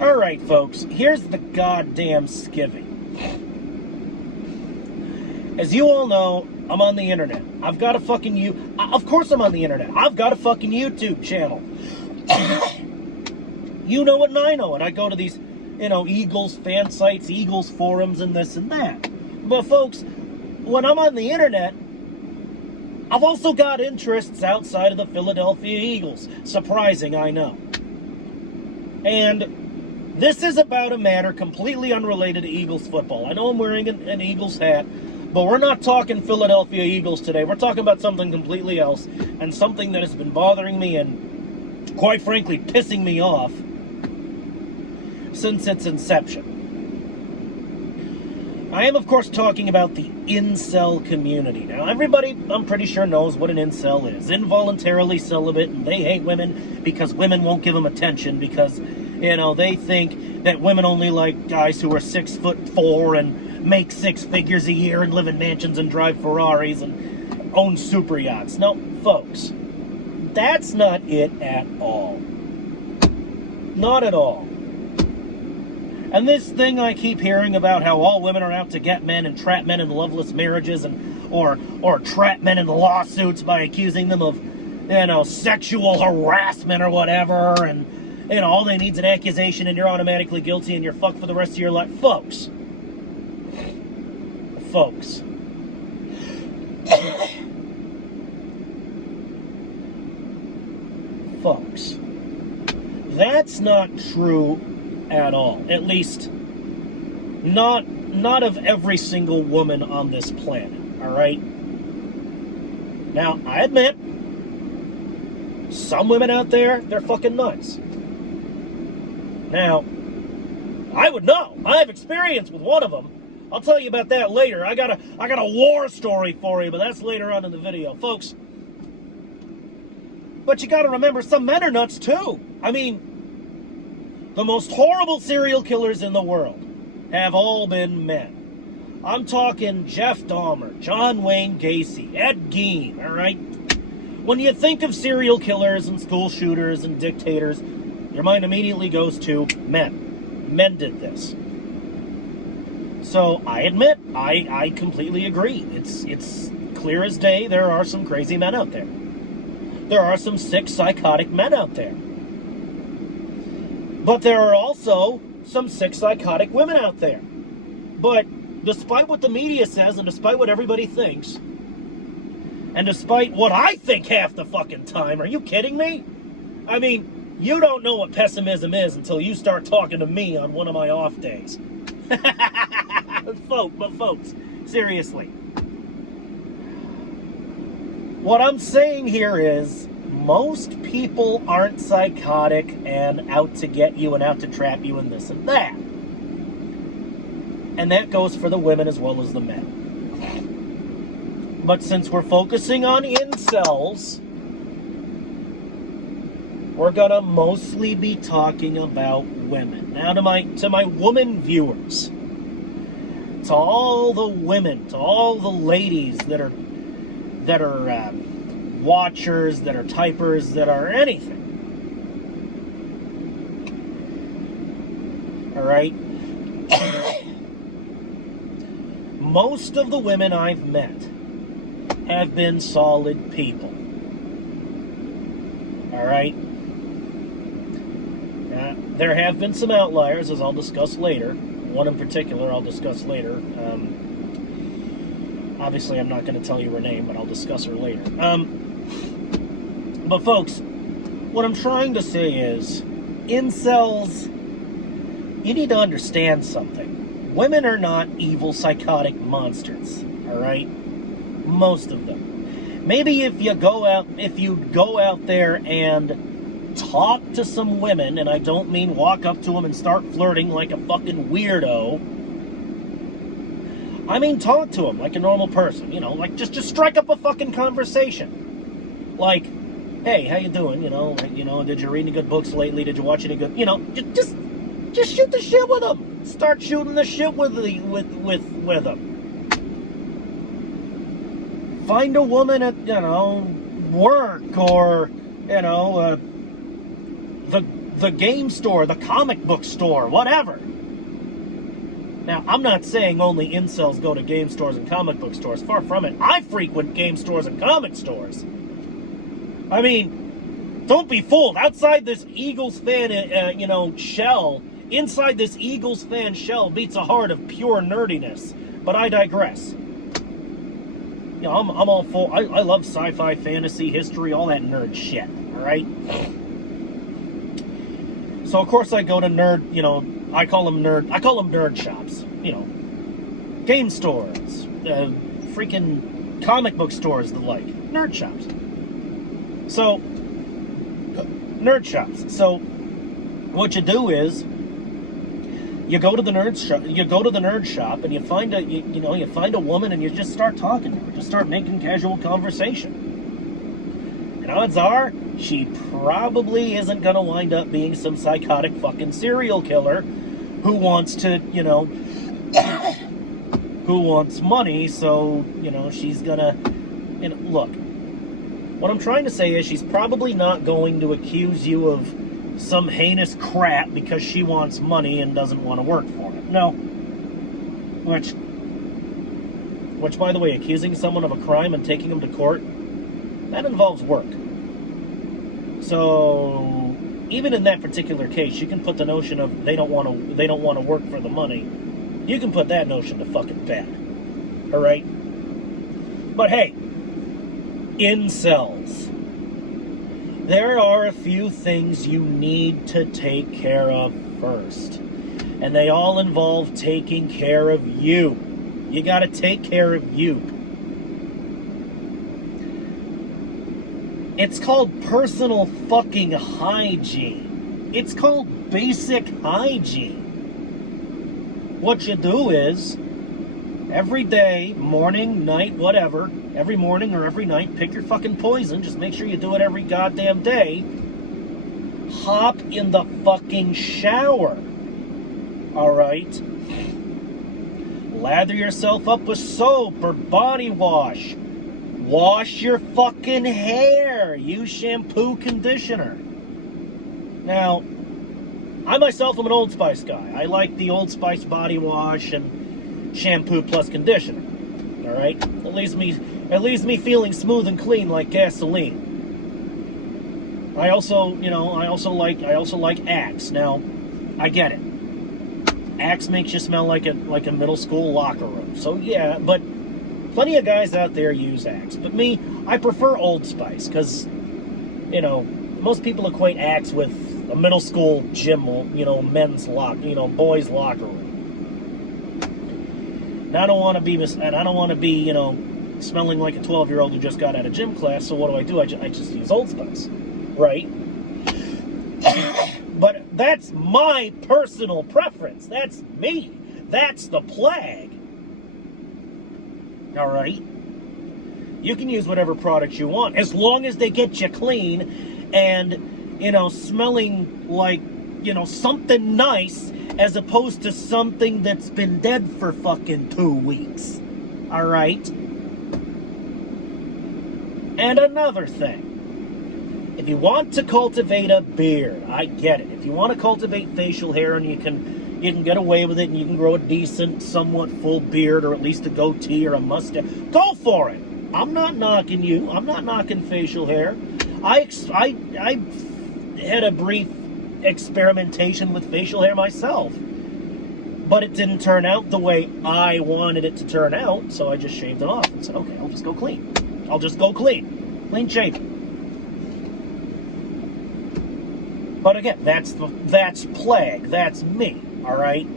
Alright, folks, here's the goddamn skivvy. As you all know, I'm on the internet. I've got a fucking of course I'm on the internet. I've got a fucking YouTube channel. You know it and I know it. I go to these, Eagles fan sites, Eagles forums, and this and that. But folks, when I'm on the internet, I've also got interests outside of the Philadelphia Eagles. Surprising, I know. And this is about a matter completely unrelated to Eagles football. I know I'm wearing an Eagles hat, but we're not talking Philadelphia Eagles today. We're talking about something completely else, and something that has been bothering me and, quite frankly, pissing me off since its inception. I am, of course, talking about the INCEL community. Now, everybody, I'm pretty sure, knows what an INCEL is. Involuntarily celibate, and they hate women because women won't give them attention because, they think that women only like guys who are 6'4" and make 6 figures a year and live in mansions and drive Ferraris and own super yachts. No, folks, that's not it at all. Not at all. And this thing I keep hearing about how all women are out to get men and trap men in loveless marriages or trap men in lawsuits by accusing them of, sexual harassment or whatever, and, all they need is an accusation and you're automatically guilty and you're fucked for the rest of your life. Folks. Folks. That's not true at all. At least, not of every single woman on this planet, alright? Now, I admit, some women out there, they're fucking nuts. Now, I would know. I have experience with one of them. I'll tell you about that later. I got a war story for you, but that's later on in the video. Folks, but you gotta remember, some men are nuts too. I mean, the most horrible serial killers in the world have all been men. I'm talking Jeff Dahmer, John Wayne Gacy, Ed Gein, all right? When you think of serial killers and school shooters and dictators, your mind immediately goes to men. Men did this. So I admit, I completely agree. It's clear as day there are some crazy men out there. There are some sick, psychotic men out there. But there are also some sick, psychotic women out there. But despite what the media says, and despite what everybody thinks, and despite what I think half the fucking time, are you kidding me? I mean, you don't know what pessimism is until you start talking to me on one of my off days. But folks, seriously. What I'm saying here is, most people aren't psychotic and out to get you and out to trap you and this and that. And that goes for the women as well as the men. But since we're focusing on incels, we're gonna mostly be talking about women. Now to my woman viewers, to all the women, to all the ladies that are watchers, that are typers, that are anything. Alright? Most of the women I've met have been solid people. Alright? There have been some outliers, as I'll discuss later. One in particular I'll discuss later. Obviously, I'm not going to tell you her name, but I'll discuss her later. But folks, what I'm trying to say is, incels, you need to understand something. Women are not evil, psychotic monsters, alright? Most of them. Maybe if you go out there and talk to some women, and I don't mean walk up to them and start flirting like a fucking weirdo. I mean talk to them like a normal person, like just strike up a fucking conversation. Like, hey, how you doing? Did you read any good books lately? Did you watch any good, just shoot the shit with them. Start shooting the shit with them. Find a woman at, work or, the game store, the comic book store, whatever. Now, I'm not saying only incels go to game stores and comic book stores. Far from it. I frequent game stores and comic stores. I mean, don't be fooled. Outside this Eagles fan, shell, inside this Eagles fan shell beats a heart of pure nerdiness. But I digress. You know, I'm all full. I love sci-fi, fantasy, history, all that nerd shit. All right. So of course I go to nerd. You know, I call them nerd shops. You know, game stores, freaking comic book stores, the like, nerd shops. So, nerd shops. So, what you do is, you go to the nerd shop. You go to the nerd shop, and you find you find a woman, and you just start talking to her. Just start making casual conversation. And odds are, she probably isn't gonna wind up being some psychotic fucking serial killer who wants to, who wants money. So, she's gonna, look. What I'm trying to say is she's probably not going to accuse you of some heinous crap because she wants money and doesn't want to work for it. No. Which, by the way, accusing someone of a crime and taking them to court, that involves work. So, even in that particular case, you can put the notion of they don't want to work for the money. You can put that notion to fucking bed. All right? But hey, incels. There are a few things you need to take care of first. And they all involve taking care of you. You gotta take care of you. It's called personal fucking hygiene. It's called basic hygiene. What you do is, every day, morning, night, whatever, every morning or every night, pick your fucking poison. Just make sure you do it every goddamn day. Hop in the fucking shower. Alright? Lather yourself up with soap or body wash. Wash your fucking hair. Use shampoo, conditioner. Now, I myself am an Old Spice guy. I like the Old Spice body wash and shampoo plus conditioner. All right, it leaves me feeling smooth and clean like gasoline. I also like Axe. Now, I get it. Axe makes you smell like a middle school locker room. So yeah, but plenty of guys out there use Axe. But me, I prefer Old Spice because, most people equate Axe with a middle school gym, men's boys' locker room. And I don't want to be smelling like a 12-year-old who just got out of gym class. So what do? I just use Old Spice, right? But that's my personal preference. That's me. That's the plague. All right. You can use whatever products you want as long as they get you clean and, smelling like, something nice as opposed to something that's been dead for fucking 2 weeks. All right? And another thing. If you want to cultivate a beard, I get it. If you want to cultivate facial hair and you can get away with it and you can grow a decent, somewhat full beard or at least a goatee or a mustache, go for it. I'm not knocking you. I'm not knocking facial hair. I had a brief experimentation with facial hair myself, but it didn't turn out the way I wanted it to turn out, so I just shaved it off and said, okay, I'll just go clean. Clean shaven. But again, that's plague. That's me. All right.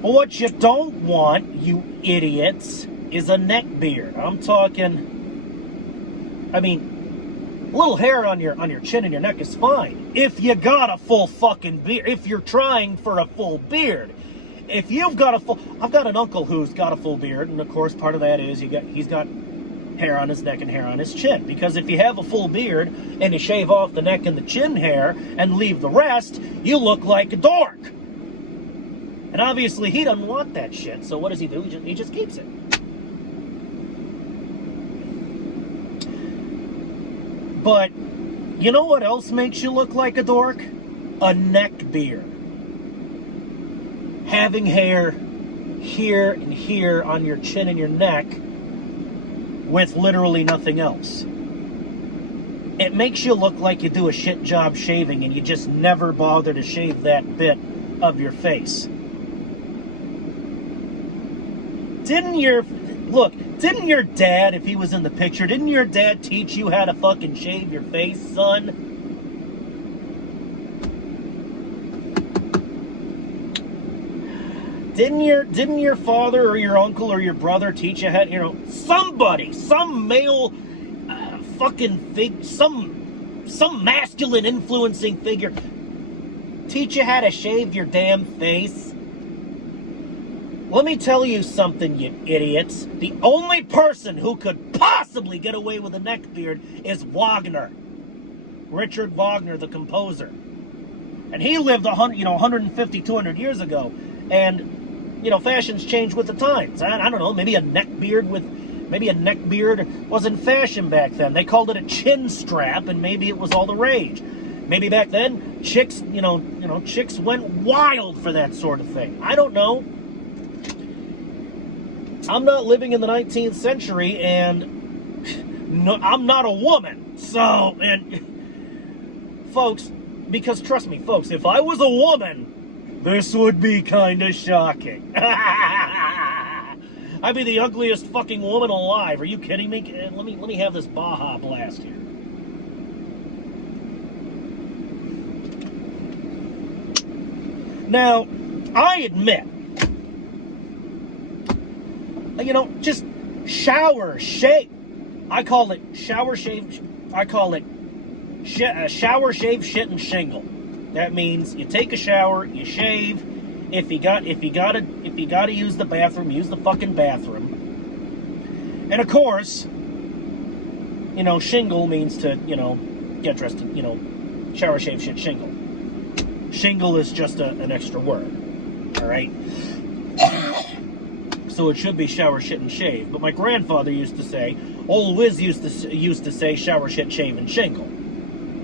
But what you don't want, you idiots, is a neck beard. I'm talking. A little hair on your chin and your neck is fine if you got a full fucking beard. If you're trying for a full beard, if you've got I've got an uncle who's got a full beard, and of course part of that is he's got hair on his neck and hair on his chin. Because if you have a full beard and you shave off the neck and the chin hair and leave the rest, you look like a dork. And obviously he doesn't want that shit. So what does he do? He just keeps it. But You know what else makes you look like a dork? A neck beard. Having hair here and here on your chin and your neck with literally nothing else. It makes you look like you do a shit job shaving and you just never bother to shave that bit of your face. Didn't your dad, if he was in the picture, didn't your dad teach you how to fucking shave your face, son? Didn't your father or your uncle or your brother teach you how, somebody, some male some masculine influencing figure teach you how to shave your damn face? Let me tell you something, you idiots. The only person who could possibly get away with a neck beard is Wagner. Richard Wagner, the composer. And he lived 150, 200 years ago. And fashions change with the times. I don't know, maybe a neck beard was in fashion back then. They called it a chin strap, and maybe it was all the rage. Maybe back then, chicks went wild for that sort of thing. I don't know. I'm not living in the 19th century, and no, I'm not a woman. So, folks, because trust me, folks, if I was a woman, this would be kind of shocking. I'd be the ugliest fucking woman alive. Are you kidding me? Let me have this Baja Blast here. Now, I admit, just shower, shave. I call it shower, shave. I call it shower, shave, shit, and shingle. That means you take a shower, you shave. If you gotta use the bathroom, use the fucking bathroom. And of course, shingle means to, get dressed, shower, shave, shit, shingle. Shingle is just an extra word. All right. So it should be shower, shit, and shave. But my grandfather used to say, old Wiz used to say shower, shit, shave, and shingle.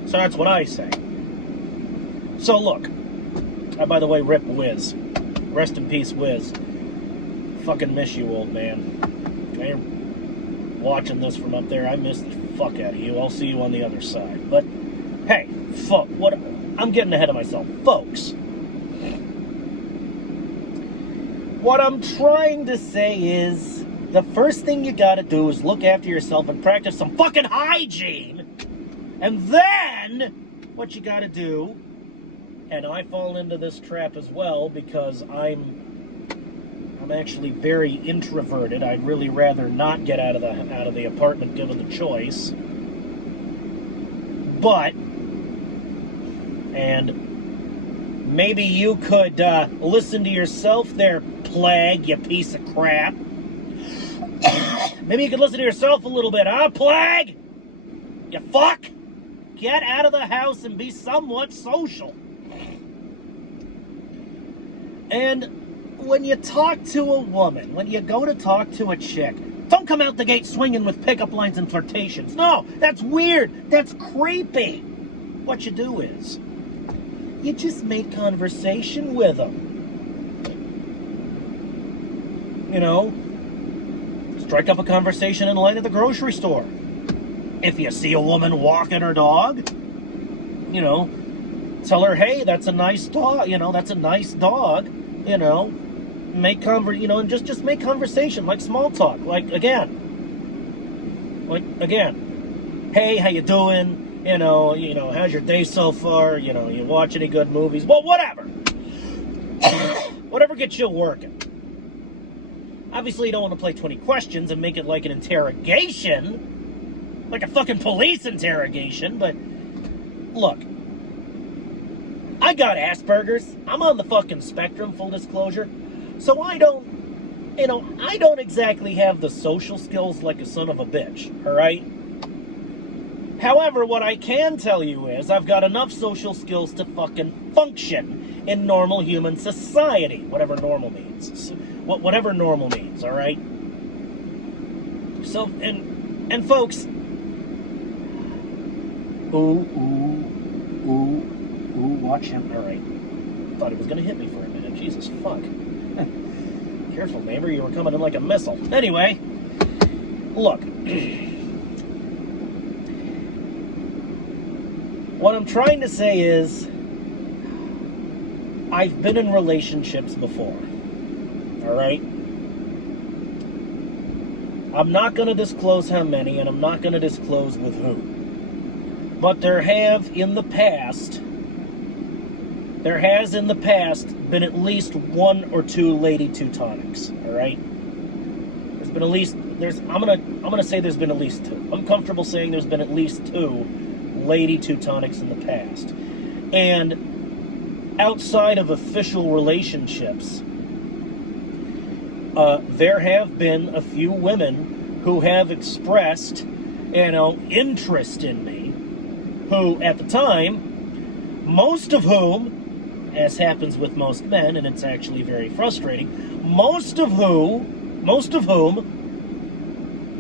So that's what I say. So look, by the way, rip Wiz. Rest in peace, Wiz. Fucking miss you, old man. You're watching this from up there. I miss the fuck out of you. I'll see you on the other side. But hey, I'm getting ahead of myself, folks. What I'm trying to say is, the first thing you gotta do is look after yourself and practice some fucking hygiene. And then, what you gotta do, and I fall into this trap as well because I'm actually very introverted. I'd really rather not get out of the apartment given the choice. But, and maybe you could listen to yourself there, Plague, you piece of crap. Maybe you could listen to yourself a little bit, huh, Plague? You fuck! Get out of the house and be somewhat social. And when you talk to a woman, when you go to talk to a chick, don't come out the gate swinging with pickup lines and flirtations. No, that's weird. That's creepy. What you do is, you just make conversation with them. Strike up a conversation in line at the grocery store. If you see a woman walking her dog, tell her, hey, that's a nice dog, that's a nice dog, make and just make conversation, like small talk, like again, hey, how you doing, how's your day so far, you watch any good movies, well, whatever, whatever gets you working. Obviously, you don't want to play 20 questions and make it like an interrogation, like a fucking police interrogation, but look, I got Asperger's. I'm on the fucking spectrum, full disclosure. So I don't exactly have the social skills like a son of a bitch, alright? However, what I can tell you is I've got enough social skills to fucking function in normal human society, whatever normal means. Whatever normal means, alright? So, and folks, Ooh, ooh, ooh, ooh, watch him. All right. Thought he was going to hit me for a minute. Jesus, fuck. Careful, neighbor. You were coming in like a missile. Anyway, look. What I'm trying to say is, I've been in relationships before. All right? I'm not going to disclose how many, and I'm not going to disclose with who. But there has in the past been at least one or two lady Teutonics, all right? There's been at least, I'm gonna say there's been at least two. I'm comfortable saying there's been at least two lady Teutonics in the past. And outside of official relationships, there have been a few women who have expressed, interest in me, who at the time, most of whom, as happens with most men, and it's actually very frustrating, most of whom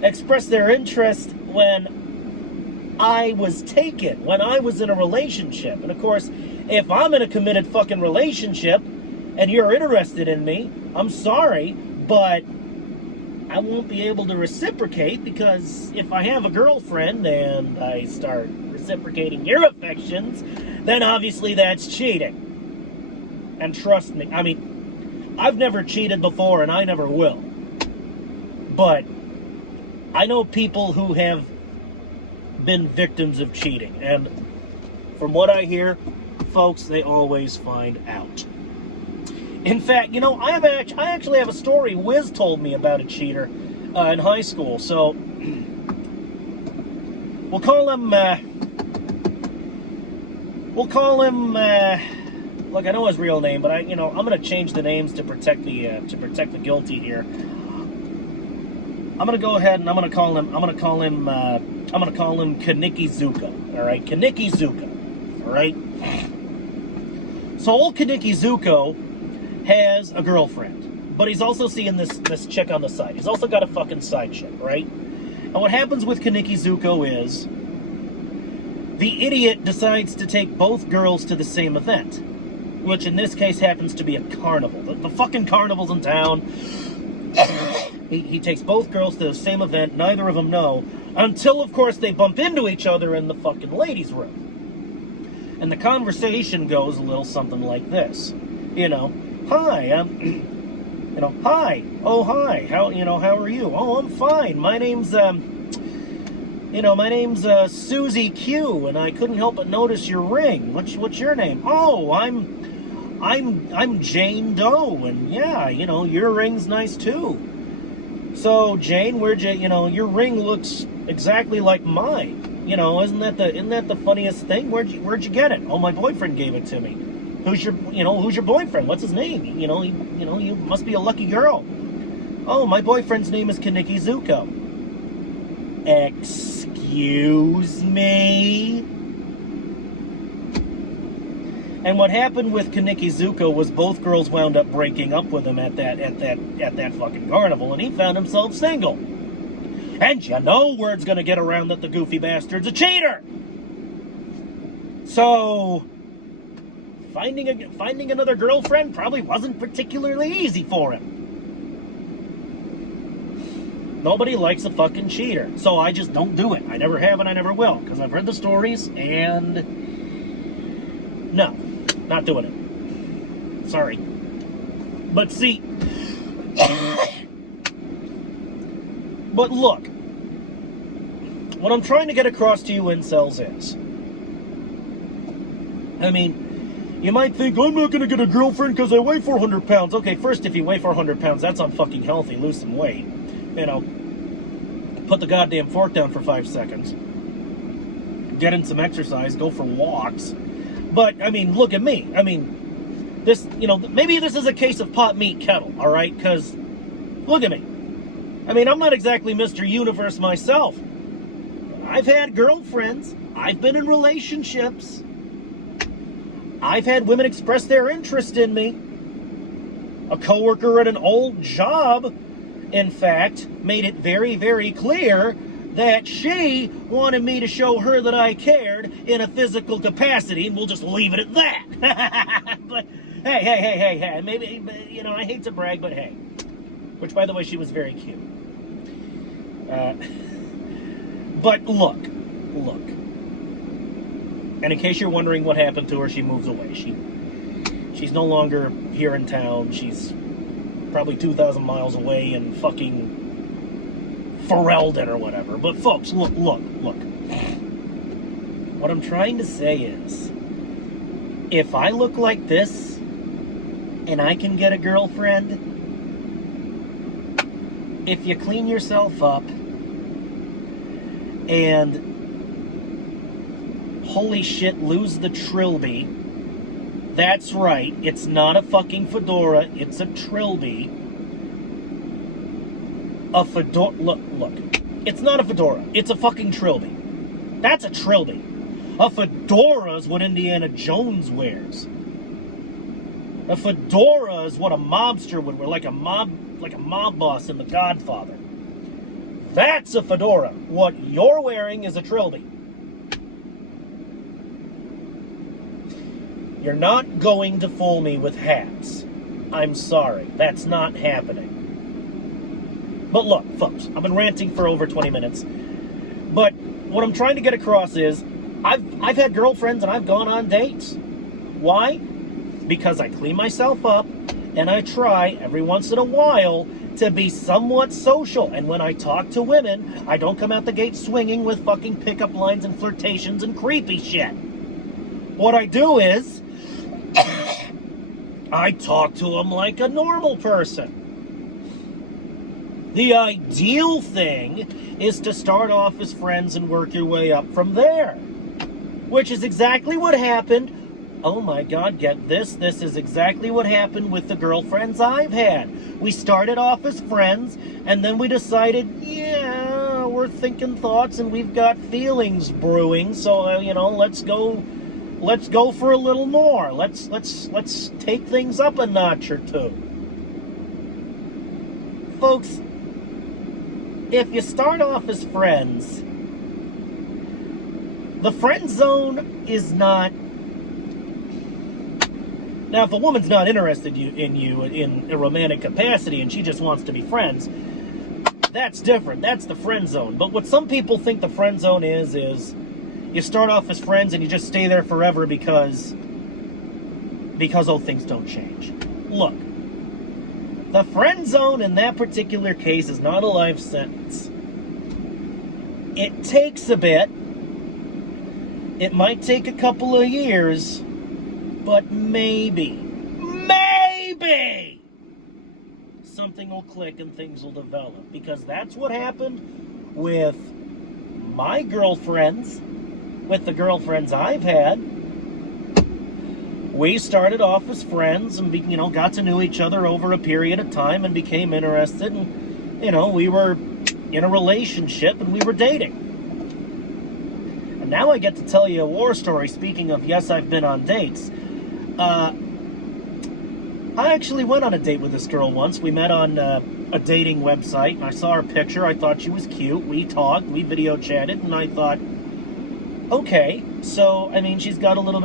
expressed their interest when I was taken, when I was in a relationship. And of course, if I'm in a committed fucking relationship and you're interested in me, I'm sorry, but I won't be able to reciprocate, because if I have a girlfriend and I start reciprocating your affections, then obviously that's cheating. And trust me, I mean, I've never cheated before and I never will. But I know people who have been victims of cheating. And from what I hear, folks, they always find out. In fact, I actually have a story Wiz told me about a cheater in high school. So we'll call him, look, I know his real name, but I'm going to change the names to protect the guilty here. I'm going to go ahead and I'm going to call him Kaneki Zuko. All right, Kaneki Zuko. All right. So old Kaneki Zuko has a girlfriend, but he's also seeing this chick on the side. He's also got a fucking side chick, right? And what happens with Kaneki Zuko is the idiot decides to take both girls to the same event, which in this case happens to be a carnival. The fucking carnival's in town. He takes both girls to the same event. Neither of them know, until, of course, they bump into each other in the fucking ladies' room. And the conversation goes a little something like this. Hi, hi. Oh, hi. How are you? Oh, I'm fine. My name's Susie Q, and I couldn't help but notice your ring. What's your name? Oh, I'm Jane Doe, and yeah, your ring's nice too. So, Jane, your ring looks exactly like mine. Isn't that the funniest thing? Where'd you get it? Oh, my boyfriend gave it to me. Who's your boyfriend? What's his name? You must be a lucky girl. Oh, my boyfriend's name is Kaneki Zuko. Excuse me? And what happened with Kaneki Zuko was both girls wound up breaking up with him at that fucking carnival, and he found himself single. And word's gonna get around that the goofy bastard's a cheater. So finding another girlfriend probably wasn't particularly easy for him. Nobody likes a fucking cheater, so I just don't do it. I never have and I never will, because I've read the stories, and no, not doing it. Sorry. But see, but look, what I'm trying to get across to you incels is, you might think, I'm not going to get a girlfriend because I weigh 400 pounds. Okay, first, if you weigh 400 pounds, that's unfucking healthy. Lose some weight. Put the goddamn fork down for 5 seconds. Get in some exercise. Go for walks. But, look at me. This, maybe this is a case of pot, meat, kettle, all right? Because, look at me. I'm not exactly Mr. Universe myself. I've had girlfriends. I've been in relationships. I've had women express their interest in me. A coworker at an old job, in fact, made it very, very clear that she wanted me to show her that I cared in a physical capacity, and we'll just leave it at that. But hey, maybe, you know, I hate to brag, but hey. Which, by the way, she was very cute. But look. And in case you're wondering what happened to her, she moved away. She's no longer here in town. She's probably 2,000 miles away in fucking Ferelden or whatever. But folks, look. What I'm trying to say is, if I look like this and I can get a girlfriend, if you clean yourself up and holy shit, lose the trilby. That's right, it's not a fucking fedora, it's a trilby. A fedora, look, it's not a fedora, it's a fucking trilby. That's a trilby. A fedora is what Indiana Jones wears. A fedora is what a mobster would wear, like a mob boss in The Godfather. That's a fedora. What you're wearing is a trilby. You're not going to fool me with hats. I'm sorry. That's not happening. But look, folks, I've been ranting for over 20 minutes. But what I'm trying to get across is, I've had girlfriends and I've gone on dates. Why? Because I clean myself up and I try every once in a while to be somewhat social. And when I talk to women, I don't come out the gate swinging with fucking pickup lines and flirtations and creepy shit. What I do is, I talk to them like a normal person. The ideal thing is to start off as friends and work your way up from there. Which is exactly what happened. Oh my God, get this. This is exactly what happened with the girlfriends I've had. We started off as friends, and then we decided, yeah, we're thinking thoughts and we've got feelings brewing, so, you know, let's go for a little more. Let's take things up a notch or two. Folks, if you start off as friends, the friend zone is not... Now, if a woman's not interested in you in a romantic capacity and she just wants to be friends, that's different. That's the friend zone. But what some people think the friend zone is you start off as friends and you just stay there forever because oh, things don't change. Look, the friend zone in that particular case is not a life sentence. It takes a bit. It might take a couple of years, but maybe, something will click and things will develop. Because that's what happened with my girlfriends, with the girlfriends I've had. We started off as friends and, you know, got to know each other over a period of time and became interested. And, you know, we were in a relationship and we were dating. And now I get to tell you a war story. Speaking of, yes, I've been on dates. I actually went on a date with this girl once. We met on a dating website, and I saw her picture. I thought she was cute. We talked, we video chatted, and I thought, okay, so I mean, she's got a little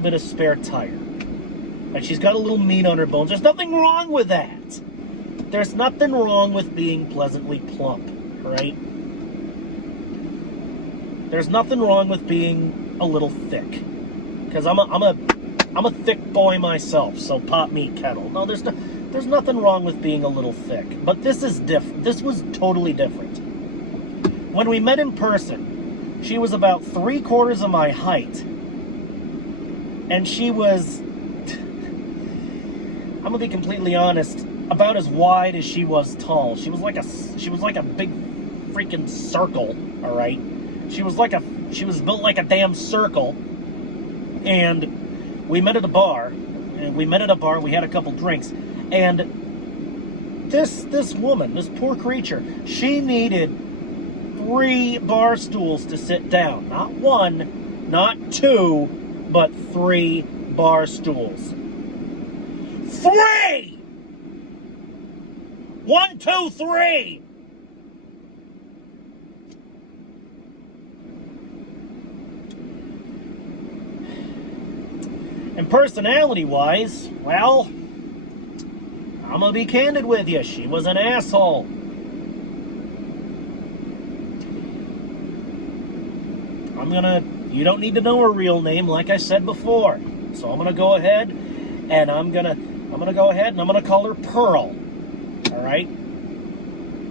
bit of spare tire, and she's got a little meat on her bones. There's nothing wrong with that. There's nothing wrong with being pleasantly plump, right? There's nothing wrong with being a little thick, because I'm a thick boy myself, so pop me kettle. No, there's nothing wrong with being a little thick, but this is different. This was totally different. When we met in person, she was about 3/4 of my height, and she was, I'm gonna be completely honest, about as wide as she was tall. She was like a big freaking circle. All right, she was built like a damn circle, and we met at a bar. We had a couple drinks, and this woman, this poor creature, she needed 3 bar stools to sit down. Not 1, not 2, but 3 bar stools. 3! 1, 2, 3! And personality-wise, well, I'm gonna be candid with you. She was an asshole. You don't need to know her real name, like I said before. So I'm gonna go ahead and I'm gonna call her Pearl. All right?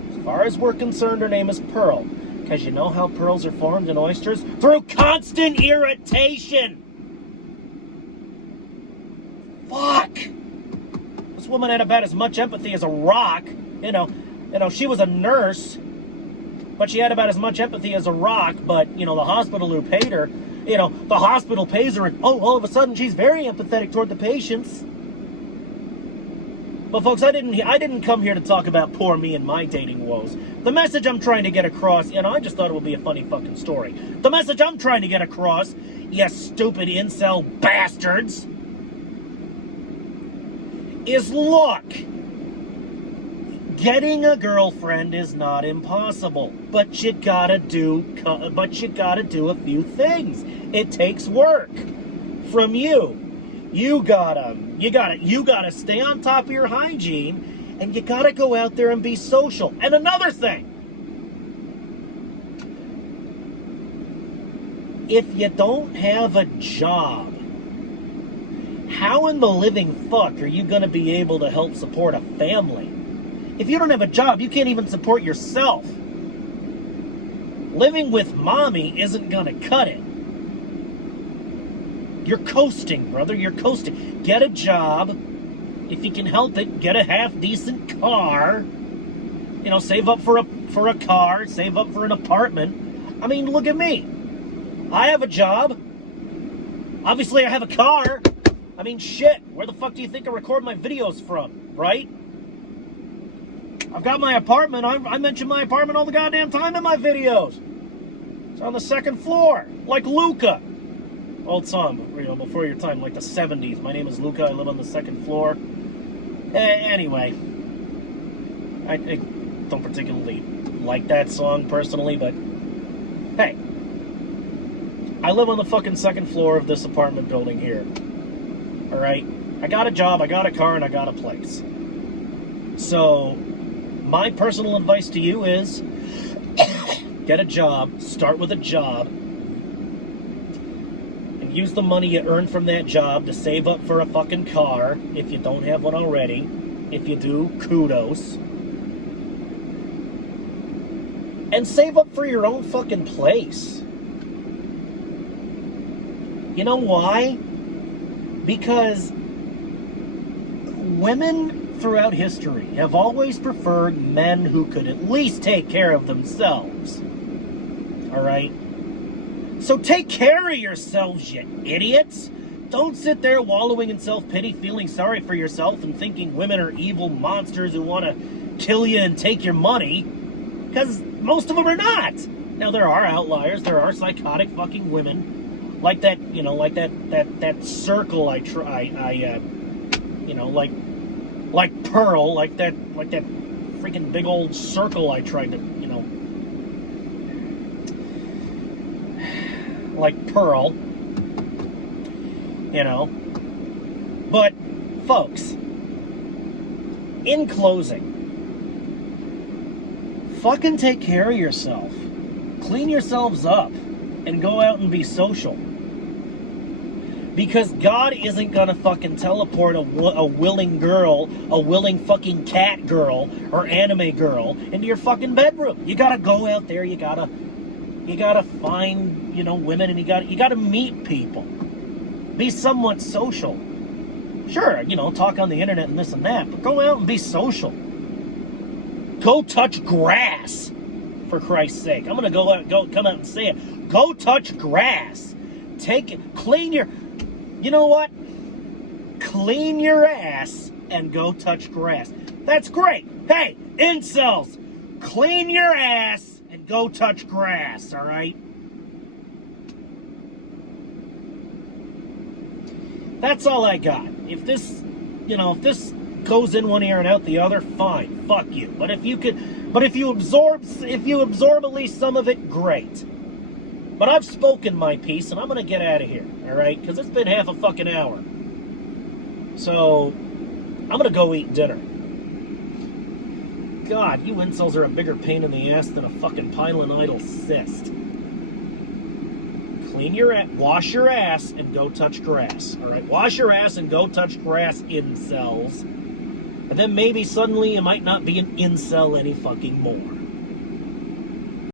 As far as we're concerned, her name is Pearl. Because you know how pearls are formed in oysters? Through constant irritation! Fuck! This woman had about as much empathy as a rock. You know, she was a nurse, but she had about as much empathy as a rock. But, the hospital who paid her, the hospital pays her, and all of a sudden she's very empathetic toward the patients. But folks, I didn't come here to talk about poor me and my dating woes. The message I'm trying to get across, I just thought it would be a funny fucking story. The message I'm trying to get across, you stupid incel bastards, is look, getting a girlfriend is not impossible, but you gotta do a few things. It takes work from you. You gotta stay on top of your hygiene, and you gotta go out there and be social. And another thing, if you don't have a job, how in the living fuck are you gonna be able to help support a family? If you don't have a job, you can't even support yourself. Living with mommy isn't gonna cut it. You're coasting, brother. You're coasting. Get a job. If you can help it, get a half-decent car. Save up for a car. Save up for an apartment. I mean, look at me. I have a job. Obviously, I have a car. I mean, shit. Where the fuck do you think I record my videos from, right? I've got my apartment. I mention my apartment all the goddamn time in my videos. It's on the second floor, like Luca. Old song, before your time, like the 70s. My name is Luca. I live on the second floor. Anyway, I don't particularly like that song personally, but hey, I live on the fucking second floor of this apartment building here. All right, I got a job, I got a car, and I got a place. So my personal advice to you is get a job, start with a job, and use the money you earn from that job to save up for a fucking car, if you don't have one already. If you do, kudos. And save up for your own fucking place. You know why? Because women throughout history have always preferred men who could at least take care of themselves. Alright? So take care of yourselves, you idiots! Don't sit there wallowing in self-pity, feeling sorry for yourself, and thinking women are evil monsters who want to kill you and take your money. Because most of them are not! Now, there are outliers. There are psychotic fucking women. Like that, that circle like Pearl, like that freaking big old circle I tried to, like Pearl, But, folks, in closing, fucking take care of yourself. Clean yourselves up and go out and be social. Because God isn't gonna fucking teleport a willing girl, a willing fucking cat girl or anime girl into your fucking bedroom. You gotta go out there, you gotta find, women, and you gotta meet people. Be somewhat social. Sure, talk on the internet and this and that, but go out and be social. Go touch grass, for Christ's sake. I'm gonna come out and say it. Go touch grass. Clean your, you know what? Clean your ass and go touch grass. That's great. Hey, incels, clean your ass and go touch grass, all right? That's all I got. If this goes in one ear and out the other, fine. Fuck you. But if you absorb at least some of it, great. But I've spoken my piece, and I'm gonna get out of here, all right? Because it's been half a fucking hour. So, I'm gonna go eat dinner. God, you incels are a bigger pain in the ass than a fucking pilonidal cyst. Clean your ass, wash your ass, and go touch grass. Alright, wash your ass and go touch grass, incels. And then maybe suddenly you might not be an incel any fucking more.